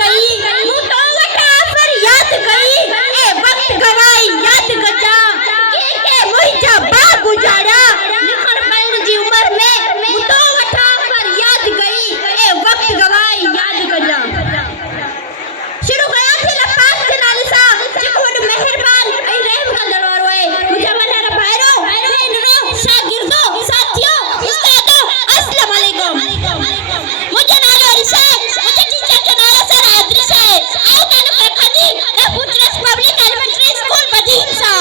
गई हूं तो वटा पर याद गई ए वक्त गवाई याद गजा के मुझा बा गुजारा लिखण पढ़ण जी उम्र में हूं तो वटा पर याद गई ए वक्त गवाई याद गजा शुरू कया थे लपास के नाले सा जेको वड मेहरबान ऐं रहम कंदड़ वारो है मुझा वॾा भाइरो भेनरो शागिर्दो साथियो उस्तादो अस्सलाम वालेकुम मुझे नालो रिशा मुझे टीचर के नालो सर आदर्श है आओ तानु प्रखंडी द पुत्रस पब्लिक एलिमेंट्री स्कूल बदीन सा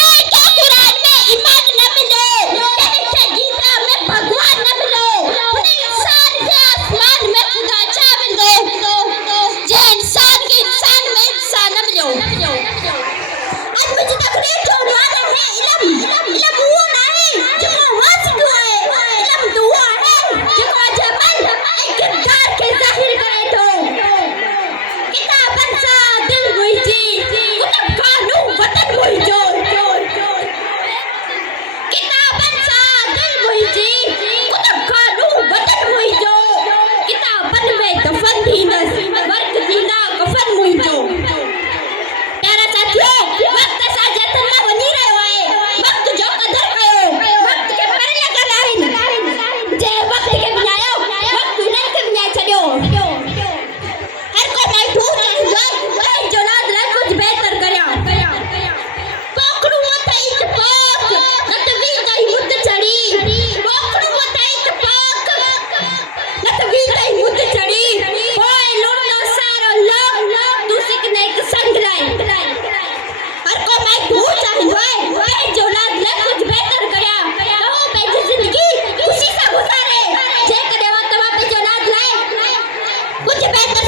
के कुरान में ईमान न मिले के गीता में भगवान न मिले उन इंसान के आसमान में खुदा चा मिलो जे इंसान के इंसान में इंसान न मिलो आज मुझे तकरीर जो वाला है इल्म वो नहीं जो वाजिब है इल्म दुआ है जो जबल किरदार के जाहिर करे तो किताबन सा दिल मुझी कुतब कानू वतन मुझो किताबन सा दिल मुझी कुतब कानू वतन मुझो किताबन में दफन दीनस वर्क दीना कफन मुझो प्यारा साथियों वक्त सा जतन में वनी रहो है वक्त जो कदर कयो वक्त के पर लगा आहिन जे वक्त के बनायो वक्त उन्हनि खे विञाए छॾियो हर को भाई ठूक चाहींदो जो नाद लाइ कुझु बहितर करियां पोकड़ू मथे इत्तफाक न त वींदई मुद चढ़ी पोकड़ू मथे इत्तफाक न त वींदई मुद चढ़ी होए लुणनो सारो लोग तू सिकने एक संग लाए हर को मैं तू चाहींदो है जो नाद लाइ कुझु बहितर करियां तो पंहिंजी ज़िंदगी खुशी सां गुज़ारे जेकॾहिं तव्हां पंहिंजो नाद लाइ कुझु बहितर